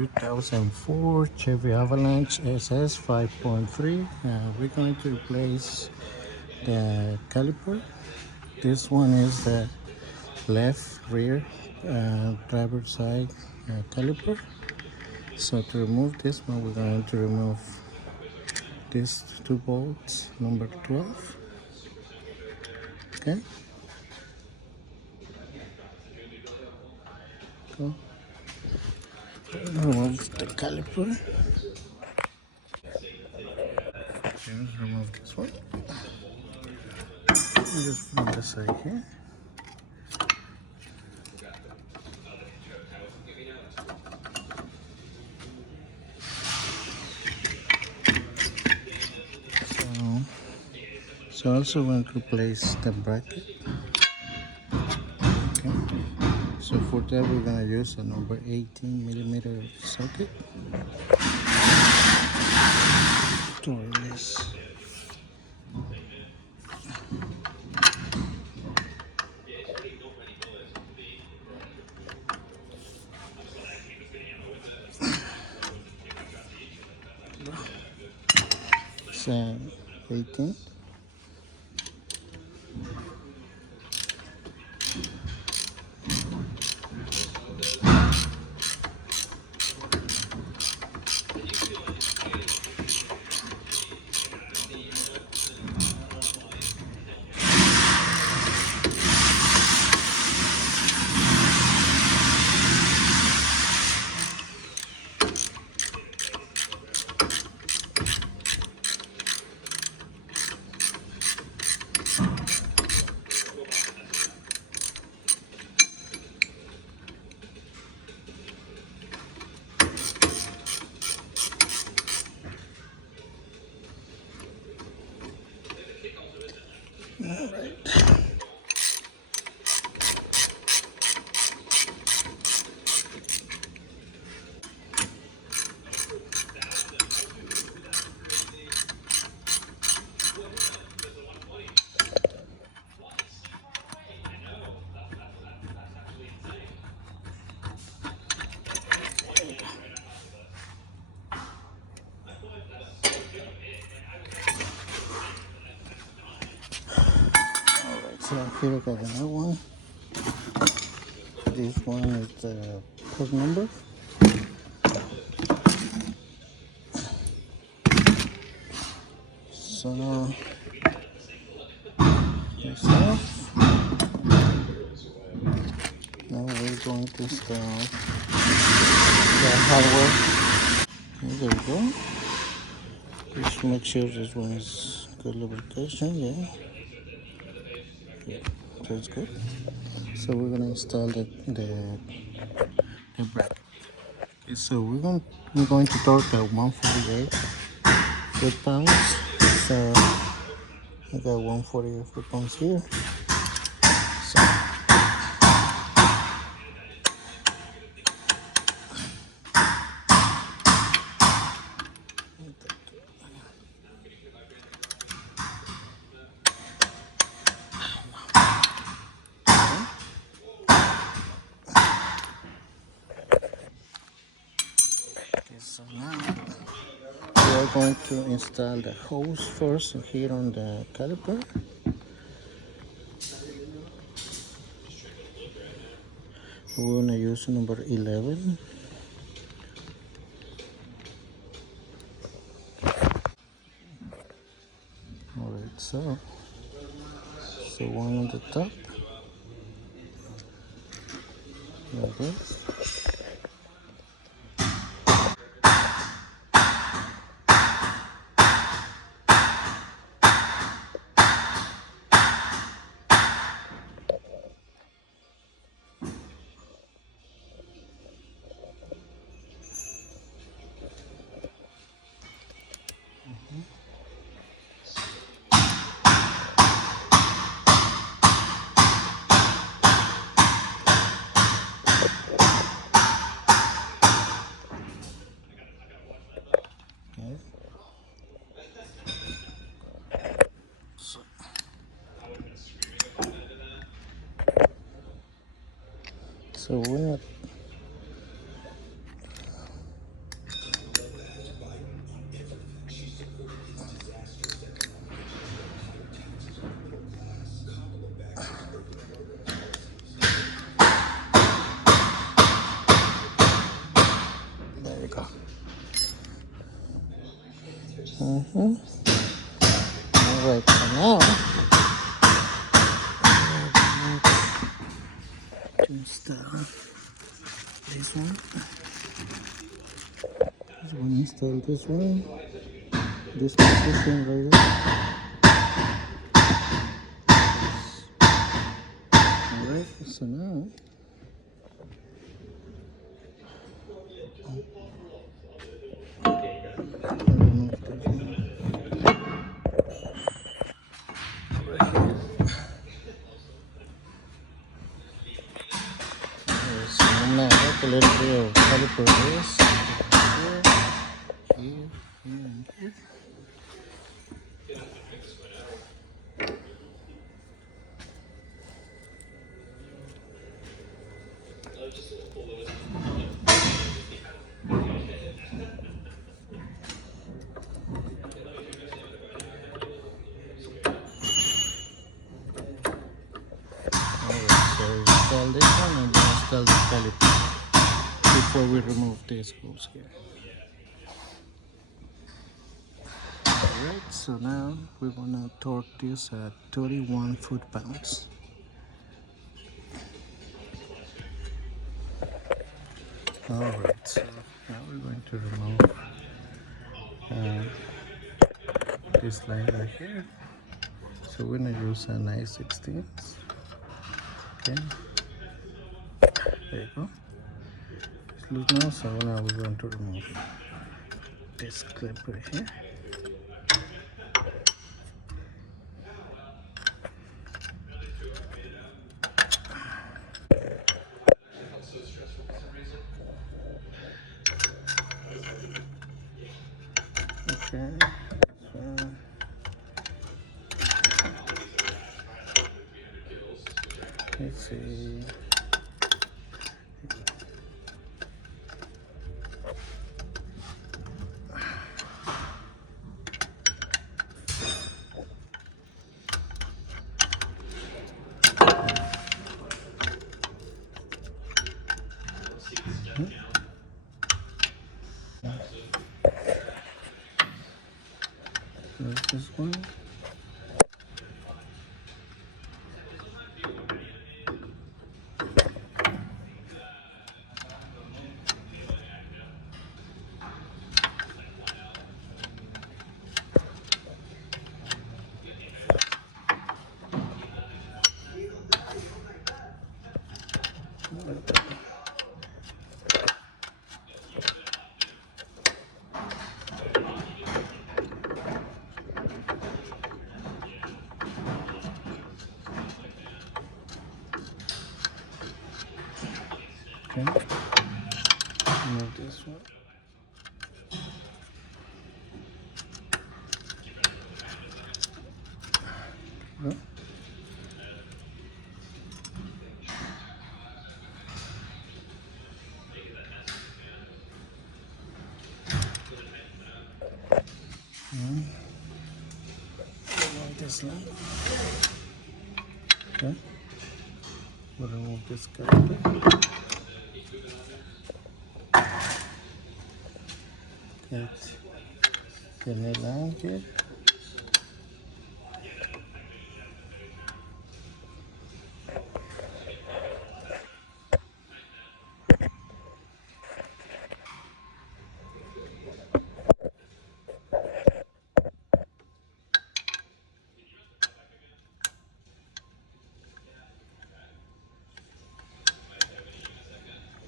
2004 Chevy Avalanche SS 5.3. We're going to replace the caliper. This one is the left rear driver side caliper. So to remove this one, we're going to remove these two bolts, number 12. Okay. Go. Remove the caliper. Okay, let's remove this one. Just put this side here. So also going to replace the bracket. Okay. So for that we're gonna use a number 18mm socket to release. So 18. All right. So here I got another one. This one is the code number. So now it's off. Now we're going to start the hardware. Okay, there we go. Just make sure this one is good lubrication. Yeah. That's good. So we're gonna install the bracket. Okay, so we're going to torque at 148 foot-pounds. So I got 148 foot-pounds here. So so now we are going to install the hose first here on the caliper. We're going to use number 11. Alright, so one on the top, like this. Okay. So we're not you go. Mm-hmm. Alright, so now install this one. So we install this one, this position right there. Alright, so now remove this one. So now I have a little bit of caliper this here, and here. Alright, so install this one and then install the caliper before we remove these screws here. Alright, so now we're gonna torque this at 31 foot-pounds. Alright, so now we're going to remove this line right here. So we're gonna use a nice 16. Okay, there you go. It's loose now, so now we're going to remove this clip right here. Okay, so let's see. There's this one. Okay, remove this one. No. Remove this line. Okay, we'll remove this caliper. Get the line here.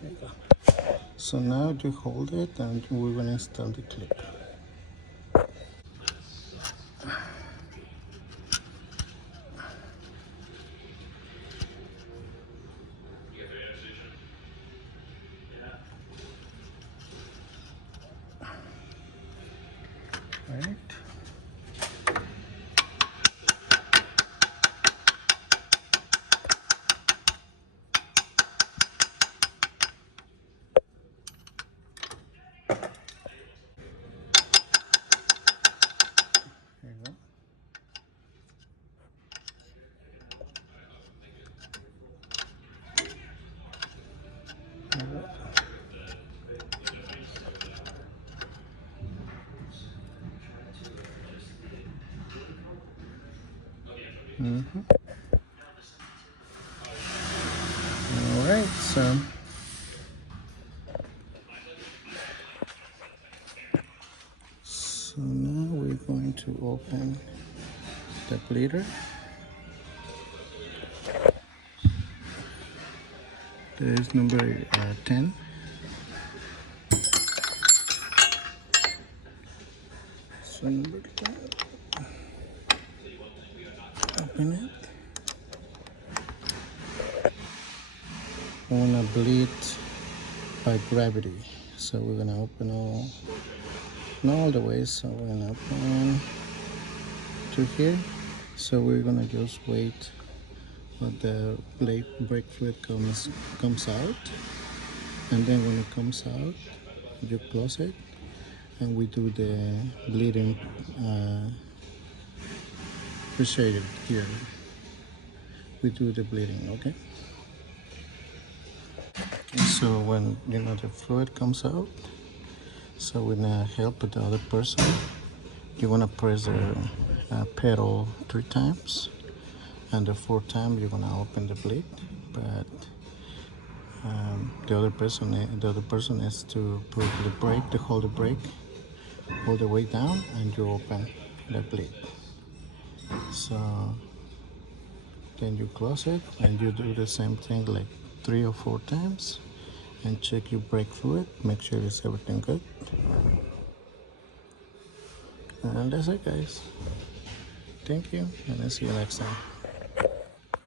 There you go. So now you hold it and we're going to install the clip. Right. There you go. There you go. All right, so now we're going to open the bleeder. There is number 10. So number 10. Open it. I want to bleed by gravity. So we're going to open not all the way, so we're going to open to here. So we're going to just wait for the brake fluid comes out. And then when it comes out, you close it. And we do the bleeding appreciated here. We do the bleeding, okay? So when the fluid comes out, so we're gonna help the other person. You wanna press the pedal 3 times, and the 4th time you're gonna open the bleed. But the other person has to put the brake, to hold the brake all the way down, and you open the bleed. So then you close it, and you do the same thing like 3 or 4 times, and check your brake fluid, make sure it's everything good. And that's it, guys. Thank you, and I'll see you next time.